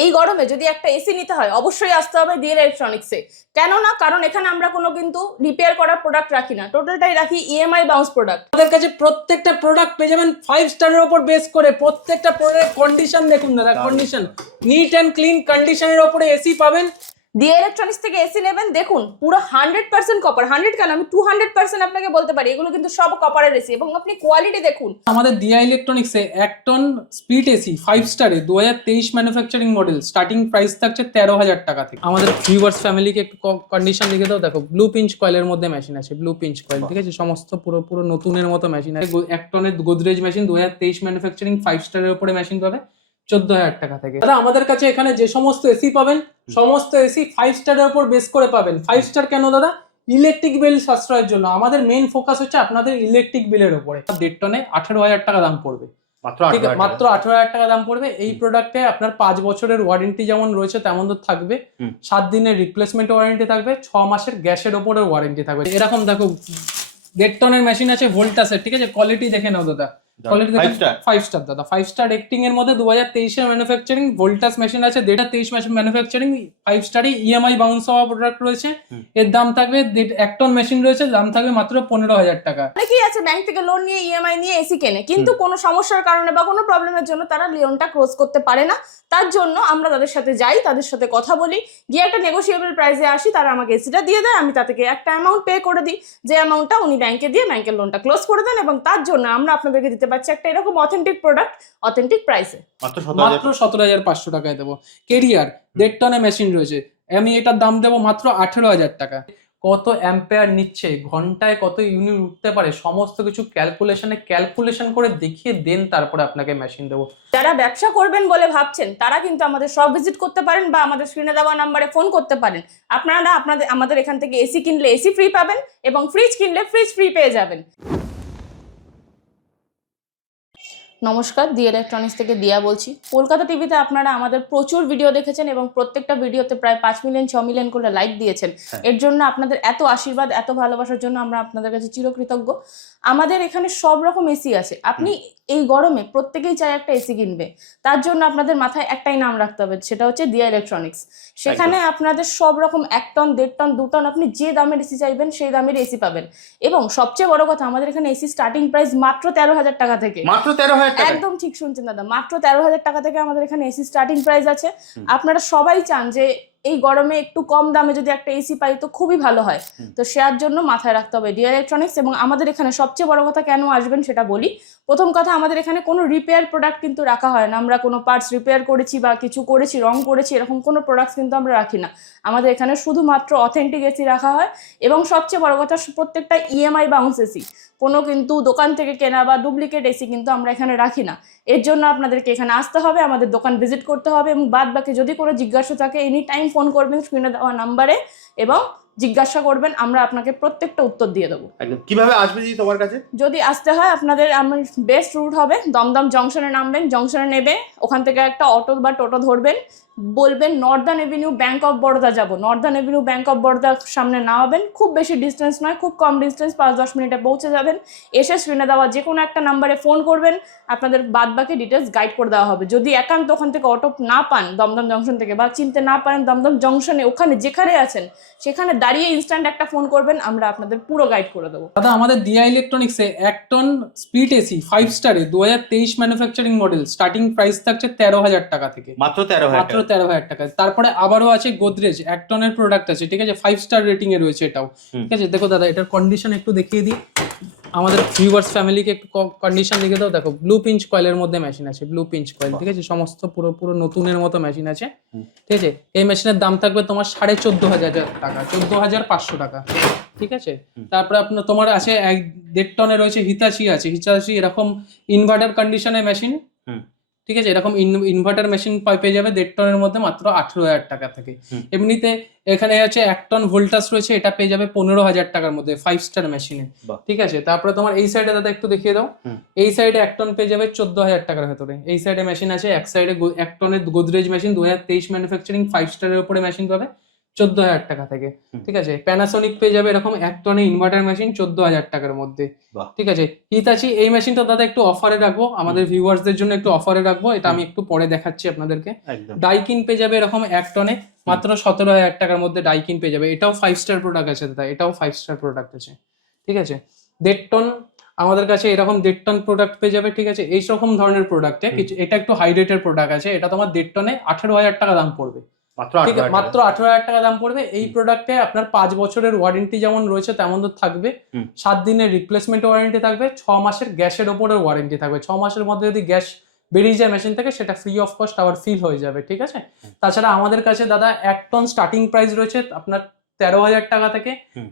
এই গরমে যদি একটা এসি নিতে হয় অবশ্যই আসতে হবে ডিএল ইলেকট্রনিক্সে। কেন না, কারণ এখানে আমরা কোনো কিন্তু রিপেয়ার করা প্রোডাক্ট রাখি না, টোটালটাই রাখি ইএমআই বাউন্স প্রোডাক্ট। আমাদের কাছে প্রত্যেকটা প্রোডাক্ট পেয়ে যাবেন 5 স্টারের উপর বেস করে। প্রত্যেকটা প্রোডাক্ট কন্ডিশন দেখুন দাদা, কন্ডিশন নিট অ্যান্ড ক্লিন কন্ডিশনের উপরে এসি পাবেন। ডিএল ইলেকট্রনিক্স থেকে এসি নেবেন, দেখুন পুরো 100% কপার, 100 কেন আমি 200% আপনাকে বলতে পারি, এগুলো কিন্তু সব কপারের এসি এবং আপনি কোয়ালিটি দেখুন। আমাদের দিয়া ইলেকট্রনিক্সে 1 টন স্প্লিট এসি 5 স্টারে 2023 ম্যানুফ্যাকচারিং মডেল স্টার্টিং প্রাইস থাকছে 13,000 টাকা থেকে। আমাদের ভিউয়ার্স ফ্যামিলিকে একটু কন্ডিশন লিখে দাও। দেখো ব্লু পিঞ্চ কয়েলের মধ্যে মেশিন আছে, ব্লু পিঞ্চ কয়েল, ঠিক আছে, সমস্ত পুরো নতুনের মতো মেশিন আছে। 1 টনের গোদরেজ মেশিন 2023 ম্যানুফ্যাকচারিং 5 স্টারের উপরে মেশিন পাবে 14,000 টাকা থেকে। দাদা আমাদের কাছে এখানে যে সমস্ত এসি পাবেন সমস্ত এসি 5 স্টারের উপর বেস করে পাবেন। 5 স্টার কেন দাদা? ইলেকট্রিক বিল সাশ্রয়ের জন্য। আমাদের মেইন ফোকাস হচ্ছে আপনাদের ইলেকট্রিক বিলের উপরে। 1.5 টনে 18,000 টাকা দাম পড়বে, মাত্র 18,000 টাকা দাম পড়বে। এই প্রোডাক্টে আপনার 5 বছরের ওয়ারেন্টি যেমন রয়েছে তেমন তো থাকবে, 7 দিনের রিপ্লেসমেন্ট ওয়ারেন্টি থাকবে, 6 মাসের গ্যাসের ওপরের ওয়ারেন্টি থাকবে। এরকম দেখো 1.5 টনের মেশিন আছে ভোল্টাসের, ঠিক আছে, কোয়ালিটি দেখে নাও দাদা, কোয়ালিটি দেখে 5 স্টার দাদা, 5 স্টার রেটিং এর মধ্যে 2023 এর ম্যানুফ্যাকচারিং ভোল্টাস মেশিন আছে, 2023 মাসের ম্যানুফ্যাকচারিং 5 স্টারই ইএমআই বাউন্স হওয়া প্রোডাক্ট রয়েছে। এর দাম থাকবে 1 টন মেশিন রয়েছে, দাম থাকবে মাত্র 15,000 টাকা। অনেকেই আছে ব্যাংক থেকে লোন নিয়ে ইএমআই নিয়ে এসি কেনে, কিন্তু কোনো সমস্যার কারণে বা কোনো প্রবলেমের জন্য তারা লোনটা ক্লোজ করতে পারে না। তার জন্য আমরা তাদের সাথে যাই, তাদের সাথে কথা বলি, গিয়ে একটা নেগোসিয়েবল প্রাইসে আসি, তারা আমাকে এসিটা দিয়ে দেয়, আমি তা থেকে একটা অ্যামাউন্ট পে করে দিই, যে অ্যামাউন্টটা উনি ব্যাংকে দিয়ে ব্যাংকের লোনটা ক্লোজ করে দেন, এবং তার জন্য আমরা আপনাদেরকে দিতে পারছি একটা এরকম অথেন্টিক প্রোডাক্ট অথেন্টিক প্রাইসে মাত্র 17,500 টাকায় দেবো। কেরিয়ার 1.5 টনে মেশিন রয়েছে, আমি এটার দাম দেবো মাত্র 18,000 টাকা। কত অ্যাম্পেয়ার নিচ্ছে, ঘন্টায় কত ইউনিট উঠতে পারে, সমস্ত কিছু ক্যালকুলেশন করে দেখিয়ে দেন, তারপরে আপনাকে মেশিন দেবো। যারা ব্যবসা করবেন বলে ভাবছেন তারা কিন্তু আমাদের সব ভিজিট করতে পারেন বা আমাদের স্ক্রিনে দেওয়া নাম্বারে ফোন করতে পারেন। আপনারা আমাদের এখান থেকে এসি কিনলে এসি ফ্রি পাবেন এবং ফ্রিজ কিনলে ফ্রিজ ফ্রি পেয়ে যাবেন। নমস্কার, দি ইলেকট্রনিক্স থেকে দিয়া বলছি। কলকাতা টিভিতে আপনারা আমাদের প্রচুর ভিডিও দেখেছেন এবং প্রত্যেকটা ভিডিওতে প্রায় 5 মিলিয়ন 6 মিলিয়ন করে লাইক দিয়েছেন। এর জন্য আপনাদের এত আশীর্বাদ, এত ভালোবাসার জন্য আমরা আপনাদের কাছে চিরকৃতজ্ঞ। আমাদের এখানে সব রকম এসি আছে। আপনি এই গরমে প্রত্যেকেই চায় একটা এসি কিনবে, তার জন্য আপনাদের মাথায় একটাই নাম রাখতে হবে, সেটা হচ্ছে দিয়া ইলেকট্রনিক্স। সেখানে আপনাদের সব রকম 1 টন 1.5 টন 2 টন আপনি যে দামের এসি চাইবেন সেই দামের এসি পাবেন। এবং সবচেয়ে বড় কথা, আমাদের এখানে এসি স্টার্টিং প্রাইস মাত্র 13,000 টাকা থেকে। মাত্র 13,000 টাকা? একদম ঠিক শুনছেন দাদা, মাত্র 13,000 টাকা থেকে আমাদের এখানে এসি স্টার্টিং প্রাইস আছে। আপনারা সবাই চান যে এই গরমে একটু কম দামে যদি একটা এসি পাই তো খুবই ভালো হয়, তো সেটার জন্য মাথায় রাখতে হবে ডিয়ার ইলেকট্রনিক্স। এবং আমাদের এখানে সবচেয়ে বড় কথা কেন আসবেন সেটা বলি। প্রথম কথা, আমাদের এখানে কোনো রিপেয়ার প্রোডাক্ট কিন্তু রাখা হয় না। আমরা কোনো পার্টস রিপেয়ার করেছি বা কিছু করেছি, রং করেছি, এরকম কোনো প্রোডাক্টস কিন্তু আমরা রাখি না। আমাদের এখানে শুধুমাত্র অথেন্টিক এসি রাখা হয়। এবং সবচেয়ে বড় কথা, প্রত্যেকটা ইএমআই বাউন্স এসি, কোনো কিন্তু দোকান থেকে কেনা বা ডুপ্লিকেট এসি কিন্তু আমরা এখানে রাখি না। এর জন্য আপনাদেরকে এখানে আসতে হবে, আমাদের দোকান ভিজিট করতে হবে, এবং বাদ বাকি যদি কোনো জিজ্ঞাসা থাকে এনি টাইম ফোন করবেন স্ক্রিনে দেওয়া নাম্বারে এবং জিজ্ঞাসা করবেন, আমরা আপনাকে প্রত্যেকটা উত্তর দিয়ে দেবো। কিভাবে আসবে দিদি তোমার কাছে? যদি আসতে হয় আপনাদের আমার বেস্ট রুট হবে দমদম জংশনে নামবেন, জংশনে নেবে, ওখান থেকে একটা অটো বা টোটো ধরবেন, বলবেন Northern Avenue bank of Baroda যাবো। নর্দার্ন এভিনিউ ব্যাংক অফ বরোদার সামনে নামাবেন, খুব বেশি ডিস্টেন্স নয়, খুব কম ডিস্টেন্স, 5-10 মিনিটে পৌঁছে যাবেন। এসে স্ক্রিনে দেওয়া যে কোনো একটা নাম্বারে ফোন করবেন, আপনাদের বাদ বাকি ডিটেলস গাইড করে দেওয়া হবে। যদি একান্ত ওখান থেকে অটো না পান দমদম জংশন থেকে, বা চিনতে না পারেন দমদম জংশনে, ওখানে যেখানে আছেন সেখানে দাঁড়িয়ে ইনস্ট্যান্ট একটা ফোন করবেন, আমরা আপনাদের পুরো গাইড করে দেবো। দাদা আমাদের দিয়া ইলেকট্রনিক্সে 1 টন স্প্লিট এসি 5 স্টারে 2023 ম্যানুফ্যাকচারিং মডেল স্টার্টিং প্রাইস থাকছে 13,000 টাকা থেকে। মাত্র 13,000 টাকা। তারপরে আবারও আছে গোদরেজ 1 টনের প্রোডাক্ট আছে, ঠিক আছে, 5 স্টার রেটিং এ রয়েছে এটাও, ঠিক আছে। দেখো দাদা এটার কন্ডিশন একটু দেখিয়ে দিই, আমাদের ভিউয়ার্স ফ্যামিলিকে একটু কন্ডিশন লিখে দাও। দেখো ব্লু পিঞ্চ কয়েলের মধ্যে মেশিন আছে, ব্লু পিঞ্চ কয়েল, ঠিক আছে, সমস্ত পুরো নতুনের মতো মেশিন আছে, ঠিক আছে। এই মেশিনের দাম থাকবে তোমার 14,500 টাকা, 14,500 টাকা, ঠিক আছে। তারপরে আপনার তোমার আছে 1.5 টনে রয়েছে হিতাশি আছে, হিতাশি এরকম ইনভার্টার কন্ডিশনের মেশিন, ঠিক আছে, এরকম ইনভার্টার মেশিন পেয়ে যাবে 1.5 টনের মধ্যে মাত্র 18,000 টাকা থেকে। এমনিতে এখানে হচ্ছে 1 টন ভোল্টাস রয়েছে, এটা পেয়ে যাবে 15,000 টাকার মধ্যে 5 স্টার মেশিনে, ঠিক আছে। তারপরে তোমার এই সাইডে দাদা একটু দেখিয়ে দাও, এই সাইডে 1 টন পেয়ে যাবে 14,000 টাকার ভেতরে। এই সাইডে মেশিন আছে, এক সাইডে 1 টনের গোদরেজ মেশিন 2023 ম্যানুফ্যাকচারিং 5 স্টারের উপরে মেশিন পাবে 14,000 টাকা থেকে। ঠিক আছে, প্যানাসোনিক পেয়ে যাবে এরকম 1 টনের ইনভার্টার মেশিন 14,000 টাকার মধ্যে। বাহ। ঠিক আছে, হিতাচি এই মেশিনটা দাদা একটু অফারে রাখবো, আমাদের ভিউয়ার্সদের জন্য একটু অফারে রাখবো, এটা আমি একটু পরে দেখাচ্ছি আপনাদেরকে। একদম। ডাইকিন পেয়ে যাবে এরকম 1 টনে মাত্র 17,000 টাকার মধ্যে ডাইকিন পেয়ে যাবে, এটাও 5 স্টার প্রোডাক্ট আছে দাদা, এটাও 5 স্টার প্রোডাক্ট আছে। ঠিক আছে, 1.5 টন আমাদের কাছে এরকম 1.5 টন প্রোডাক্ট পেয়ে যাবে। ঠিক আছে, এই রকম ধরনের প্রোডাক্টে কিছু, এটা একটু হাই রেটের প্রোডাক্ট আছে, এটা তোমার 1.5 টনে 18,000 টাকা দাম পড়বে। মাত্র ঠিক আছে, মাত্র 18,000 টাকা দাম পড়বে। এই প্রোডাক্টে আপনার 5 বছরের ওয়ারেন্টি যেমন রয়েছে তেমন তো থাকবে, 7 দিনের রিপ্লেসমেন্ট ওয়ারেন্টি থাকবে, 6 মাসের গ্যাসের ওপরের ওয়ারেন্টি থাকবে। 6 মাসের মধ্যে যদি গ্যাস বেরিয়ে যায় মেশিন থেকে, সেটা ফ্রি অফ কস্ট আবার ফিল হয়ে যাবে। ঠিক আছে, তাছাড়া আমাদের কাছে দাদা 1 টন স্টার্টিং প্রাইস রয়েছে আপনার 13,000 টাকা থেকে,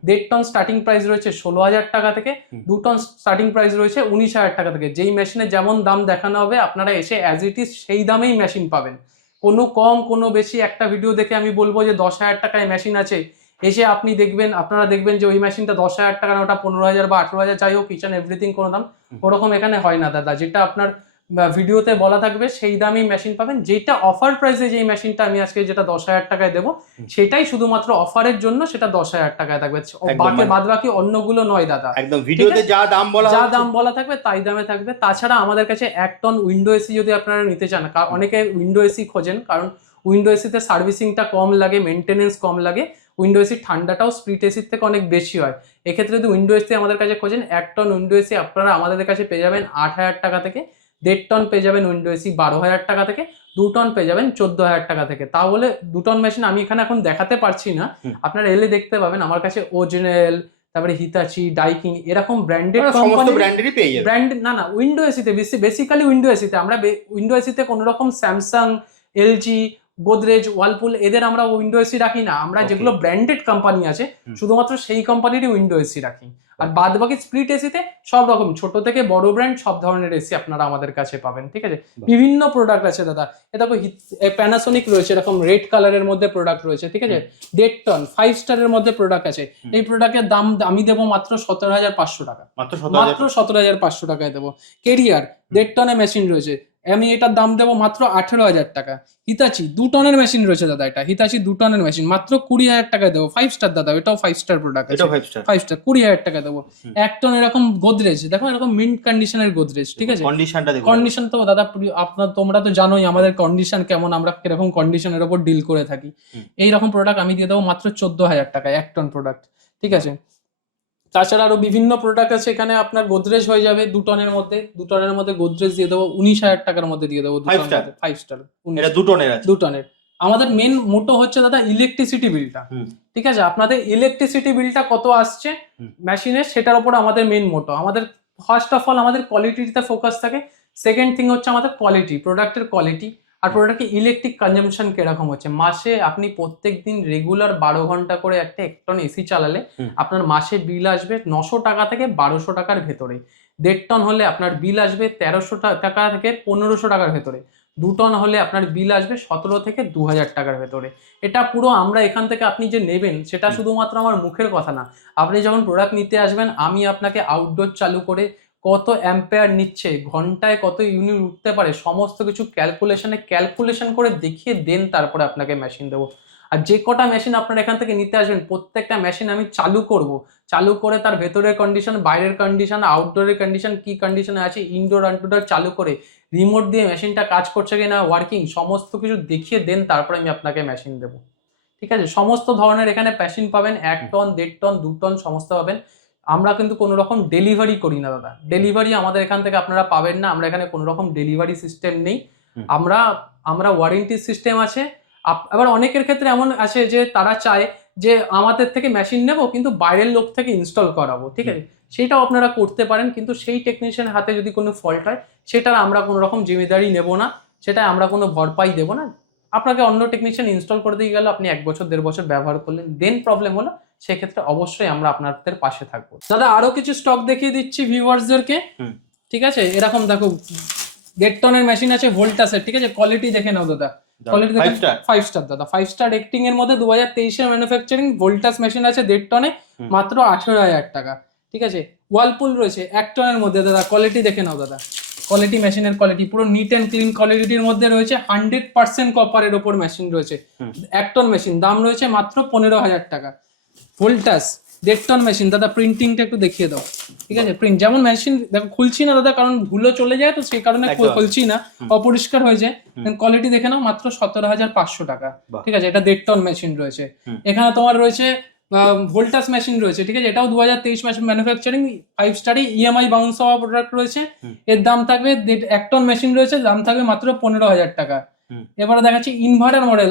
1.5 টন স্টার্টিং প্রাইস রয়েছে 16,000 টাকা থেকে, 2 টন স্টার্টিং প্রাইস রয়েছে 19,000 টাকা থেকে। যেই মেশিনে যেমন দাম দেখানো হবে আপনারা এসে অ্যাজ ইট ইজ সেই দামেই মেশিন পাবেন, কোনো কম কোনো বেশি। একটা ভিডিও দেখে আমি বলবো যে 10,000 টাকায় মেশিন আছে, এসে আপনি দেখবেন, আপনারা দেখবেন যে ওই মেশিনটা 10,000 টাকা না, ওটা 15,000 বা 18,000, যাই হোক, কিচেন এভরিথিং কোনো দাম ওরকম এখানে হয় না দাদা। যেটা আপনার ভিডিওতে বলা থাকবে সেই দামেই মেশিন পাবেন। যেটা অফার প্রাইসে যেই মেশিনটা আমি আজকে যেটা 10,000 টাকায় দেবো, সেটাই শুধুমাত্র অফারের জন্য সেটা 10,000 টাকায় থাকবে, বাদ বাকি অন্যগুলো নয় দাদা। একদম ভিডিওতে যা দাম বলা থাকবে তাই দামে থাকবে। তাছাড়া আমাদের কাছে 1 টন উইন্ডো এসি যদি আপনারা নিতে চান, অনেকে উইন্ডো এসি খোঁজেন, কারণ উইন্ডো এসিতে সার্ভিসিংটা কম লাগে, মেনটেনেন্স কম লাগে, উইন্ডো এসি ঠান্ডাটাও স্প্লিট এসির থেকে অনেক বেশি হয়। এক্ষেত্রে যদি উইন্ডো এসি আমাদের কাছে খোঁজেন, 1 টন উইন্ডো এসি আপনারা আমাদের কাছে পেয়ে যাবেন 8,000 টাকা থেকে, 1.5 টন পেয়ে যাবেন উইন্ডো এসি 12,000 টাকা থেকে, 2 টন পেয়ে যাবেন 14,000 টাকা থেকে। তাহলে 2 টন মেশিন আমি এখানে এখন দেখাতে পারছি না, আপনারা এলে দেখতে পাবেন। আমার কাছে ওজেনেল, তারপরে হিতাচি, ডাইকিন এরকম ব্র্যান্ডেড সমস্ত ব্র্যান্ডেরই পেয়ে যাবে। ব্র্যান্ড না উইন্ডো এসিতে বেসিক্যালি উইন্ডো এসিতে আমরা উইন্ডো এসিতে কোনো রকম স্যামসাং, এলজি, গোদরেজ, ওয়ালপুল এদের আমরা উইন্ডো এসি রাখি না। আমরা যেগুলো ব্র্যান্ডেড কোম্পানি আছে শুধুমাত্র সেই কোম্পানিরই উইন্ডো এসি রাখি। আর বাদ বাকি স্প্লিট এসিতে সব রকম ছোট থেকে বড় ব্র্যান্ড সব ধরনের এসি আপনারা আমাদের কাছে পাবেন। ঠিক আছে, বিভিন্ন প্রোডাক্ট আছে দাদা। এটা দেখো প্যানাসোনিক রয়েছে, এরকম রেড কালারের মধ্যে প্রোডাক্ট রয়েছে। ঠিক আছে, 1.5 টন 5 স্টারের মধ্যে প্রোডাক্ট আছে। এই প্রোডাক্টের দাম আমি দেবো মাত্র 17,500 টাকা, মাত্র 17,500 টাকায় দেবো। কেরিয়ার 1.5 টনের মেশিন রয়েছে, আমি এটার দাম দেবো মাত্র 18,000 টাকা। হিতাচি 2 টনের মেশিন রয়েছে দাদা, এটা হিতাচি 2 টনের মেশিন মাত্র 20,000 টাকায় দেবো। 5 স্টার দাদা, এটাও 5 স্টার প্রোডাক্ট আছে, 5 স্টার 20,000 টাকা দেবো। 1 টন এরকম গোদরেজ দেখো, এরকম মিন্ট কন্ডিশনের গোদরেজ। ঠিক আছে, কন্ডিশন তো দাদা তোমরা তো জানোই আমাদের কন্ডিশন কেমন, আমরা কিরকম কন্ডিশনের উপর ডিল করে থাকি। এইরকম প্রোডাক্ট আমি দিয়ে দেবো মাত্র 14,000 টাকায় 1 টন প্রোডাক্ট। ঠিক আছে, তাছাড়া আরো বিভিন্ন প্রোডাক্ট আছে এখানে। আপনার গোদরেজ হয়ে যাবে 2 টনের মধ্যে, 2 টনের মধ্যে গোদরেজ দিয়ে দেবো 19,000 টাকার মধ্যে দিয়ে দেবো। 5 স্টার 2 টনের। আমাদের মেন মোটো হচ্ছে দাদা ইলেকট্রিসিটি বিলটা। ঠিক আছে, আপনাদের ইলেকট্রিসিটি বিলটা কত আসছে মেশিনের, সেটার উপর আমাদের মেন মোটো। আমাদের ফার্স্ট অফ অল আমাদের কোয়ালিটিতে ফোকাস থাকে, সেকেন্ড থিং হচ্ছে আমাদের কোয়ালিটি, প্রোডাক্টের কোয়ালিটি, আর প্রোডাক্টের ইলেকট্রিক কনজাম্পশন কিরকম হচ্ছে। মাসে আপনি প্রত্যেক দিন রেগুলার 12 ঘন্টা করে একটা 1 টন এসি চালালে আপনার মাসে বিল আসবে 900 টাকা থেকে 1200 টাকার ভেতরে। 1.5 টন হলে আপনার বিল আসবে 1300 টাকা থেকে 1500 টাকার ভেতরে। 2 টন হলে আপনার বিল আসবে 17 থেকে 2,000 টাকার ভেতরে। এটা পুরো আমরা এখান থেকে আপনি যে নেবেন সেটা শুধুমাত্র আমার মুখের কথা না, আপনি যখন প্রোডাক্ট নিতে আসবেন আমি আপনাকে আউটডোর চালু করে কত অ্যাম্পেয়ার নিচ্ছে, ঘন্টায় কত ইউনিট উঠতে পারে, সমস্ত কিছু ক্যালকুলেশন করে দেখিয়ে দেন, তারপরে আপনাকে মেশিন দেবো। আর যে কটা মেশিন আপনারা এখান থেকে নিতে আসবেন প্রত্যেকটা মেশিন আমি চালু করব, চালু করে তার ভেতরের কন্ডিশন, বাইরের কন্ডিশন, আউটডোরের কন্ডিশন, কি কন্ডিশনে আছে, ইনডোর আউটডোর চালু করে রিমোট দিয়ে মেশিনটা কাজ করছে কিনা, ওয়ার্কিং, সমস্ত কিছু দেখিয়ে দেন, তারপরে আমি আপনাকে মেশিন দেবো। ঠিক আছে, সমস্ত ধরনের এখানে মেশিন পাবেন, 1 টন 1.5 টন 2 টন সমস্ত পাবেন। আমরা কিন্তু কোনো রকম ডেলিভারি করি না দাদা, ডেলিভারি আমাদের এখান থেকে আপনারা পাবেন না। আমরা এখানে কোনো রকম ডেলিভারি সিস্টেম নেই, আমরা ওয়ারেন্টি সিস্টেম আছে। আবার অনেকের ক্ষেত্রে এমন আছে যে তারা চায় যে আমাদের থেকে মেশিন নেবো কিন্তু বাইরের লোক থেকে ইনস্টল করাবো। ঠিক আছে, সেটাও আপনারা করতে পারেন, কিন্তু সেই টেকনিশিয়ানের হাতে যদি কোনো ফল্ট হয় সেটার আমরা কোনো রকম জিম্মেদারি নেব না, সেটা আমরা কোনো ভরপাই দেবো না। আপনাকে অন্য টেকনিশিয়ান ইনস্টল করে দিয়ে গেল, আপনি 1 বছর 1.5 বছর ব্যবহার করলেন, দেন প্রবলেম হলো, সেক্ষেত্রে অবশ্যই আমরা আপনাদের পাশে থাকবো। দাদা আরো কিছু স্টক দেখিয়ে দিচ্ছি ভিউয়ার্সদেরকে। ঠিক আছে, এরকম দেখো 1.5 টনের মেশিন আছে ভোল্টাসের। ঠিক আছে, কোয়ালিটি দেখে নাও দাদা, কোয়ালিটি দেখে 5 স্টার দাদা, 5 স্টার রেটিং এর মধ্যে 2023 এর ম্যানুফ্যাকচারিং ভোল্টাস মেশিন আছে 1.5 টনে মাত্র 18,000 টাকা। ঠিক আছে, ওয়ালপুল রয়েছে 1 টনের মধ্যে দাদা, কোয়ালিটি দেখে নাও দাদা, কোয়ালিটি, মেশিনের কোয়ালিটি পুরো নিট অ্যান্ড ক্লিন কোয়ালিটির মধ্যে রয়েছে। 100% কপারের ওপর মেশিন রয়েছে। 1 টন মেশিন, দাম রয়েছে মাত্র 15,000 টাকা। Voltas 1.5 ton machine. দাদা প্রিন্টিংটা একটু দেখিয়ে দাও, ঠিক আছে? প্রিন্ট যেমন মেশিন দেখো, খুলছি না দাদা কারণ ধুলো চলে যায়, তো সেই কারণে খুলছি না, অপরিষ্কার হয়ে যায়। কোয়ালিটি দেখে নাও, মাত্র 17,500 টাকা, ঠিক আছে? এটা 1.5 টন মেশিন রয়েছে। এখানে তোমার রয়েছে ভোল্টাস মেশিন রয়েছে, ঠিক আছে? এটাও 2023 মাসে ম্যানুফ্যাকচারিং, 5 স্টারই, ইএমআই বাউন্স হওয়া প্রোডাক্ট রয়েছে। এর দাম থাকবে 1 টন মেশিন রয়েছে, দাম থাকবে মাত্র 15,000 টাকা। এবারে দেখাচ্ছি ইনভার্টার মডেল।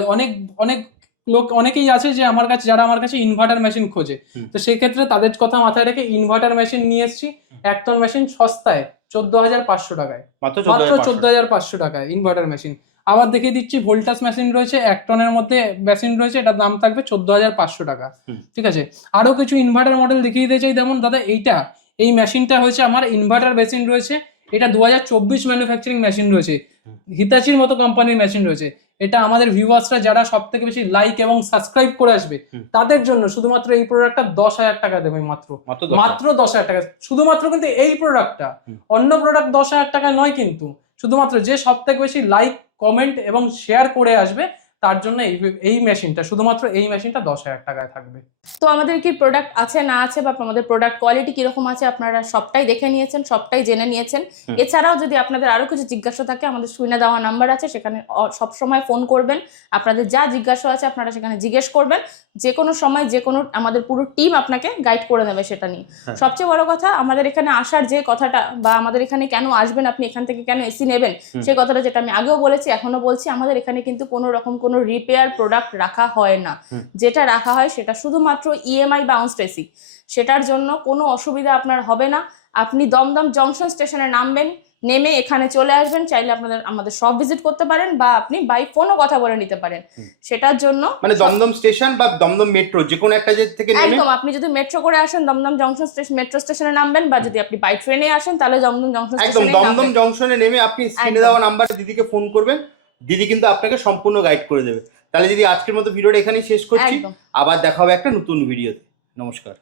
অনেক লোক, অনেকেই আছে যে আমার কাছে, যারা আমার কাছে ইনভার্টার মেশিন খোঁজে, তো সেই ক্ষেত্রে তাদের কথা মাথায় রেখে ইনভার্টার মেশিন নিয়ে এসেছি। 1 টন মেশিন সস্তায় 14,500 টাকায়, মাত্র 14,500 টাকায় ইনভার্টার মেশিন। আবার দেখিয়ে দিচ্ছি ভোল্টাস মেশিন রয়েছে, 1 টনের মধ্যে মেশিন রয়েছে, এটার দাম থাকবে 14,500 টাকা, ঠিক আছে? আরো কিছু ইনভার্টার মডেল দেখিয়ে দিতে চাই। যেমন দাদা এই মেশিনটা হয়েছে আমার ইনভার্টার মেশিন রয়েছে, এটা 2024 ম্যানুফ্যাকচারিং মেশিন রয়েছে, হিতাচির মতো কোম্পানির মেশিন রয়েছে। এটা আমাদের ভিউয়ার্সরা যারা সব থেকে বেশি লাইক এবং সাবস্ক্রাইব করে আসবে তাদের জন্য শুধুমাত্র এই প্রোডাক্টটা 10,000 টাকা দেবে, মাত্র 10,000 টাকা শুধুমাত্র। কিন্তু এই প্রোডাক্টটা, অন্য প্রোডাক্ট 10,000 টাকা নয়, কিন্তু শুধুমাত্র যে সব থেকে বেশি লাইক, কমেন্ট এবং শেয়ার করে আসবে তার জন্য এই মেশিনটা, শুধুমাত্র এই মেশিনটা 10,000 টাকায় থাকবে। তো আমাদের কি প্রোডাক্ট আছে না আছে, বা আমাদের প্রোডাক্ট কোয়ালিটি কিরকম আছে, আপনারা সবটাই দেখে নিয়েছেন, সবটাই জেনে নিয়েছেন। এছাড়াও যদি আপনাদের আরো কিছু জিজ্ঞাসা থাকে, আমাদের স্ক্রিনে দেওয়া নাম্বার আছে, সেখানে সবসময় ফোন করবেন। আপনাদের যা জিজ্ঞাসা আছে আপনারা সেখানে জিজ্ঞেস করবেন। যে কোনো সময় যে কোনো, আমাদের পুরো টিম আপনাকে গাইড করে নেবে সেটা নিয়ে। সবচেয়ে বড় কথা, আমাদের এখানে আসার যে কথাটা, বা আমাদের এখানে কেন আসবেন, আপনি এখান থেকে কেন এসি নেবেন, সেই কথাটা যেটা আমি আগেও বলেছি, এখনো বলছি, আমাদের এখানে কিন্তু কোনো রকম কোনো রিপেয়ার প্রোডাক্ট রাখা হয় না। যেটা রাখা হয় সেটা শুধুমাত্র ইএমআই বাউন্সড এসি। সেটার জন্য কোনো অসুবিধা আপনার হবে না। আপনি দমদম জংশন স্টেশনে নামবেন, নেমে এখানে চলে আসবেন। চাইলে আমাদের সব ভিজিট করতে পারেন, বা আপনি বাই ফোনও কথা বলে নিতে পারেন। সেটার জন্য মানে দমদম স্টেশন বা দমদম মেট্রো যে কোনো একটা থেকে নেমে, একদম, আপনি যদি মেট্রো করে আসেন দমদম জংশন স্টেশন, মেট্রো স্টেশনে নামবেন, বা যদি আপনি বাই ট্রেনে আসেন তাহলে দমদম জংশন একদম স্টেশনে দমদম জংশনে নেমে আপনি স্ক্রিনে দেওয়া নাম্বারে দিদিকে ফোন করবেন। দিদি কিন্তু আপনাকে সম্পূর্ণ গাইড করে দেবে। তাহলে দিদি, আজকের মতো ভিডিওটা এখানেই শেষ করছি। আবার দেখা হবে একটা নতুন ভিডিওতে। নমস্কার।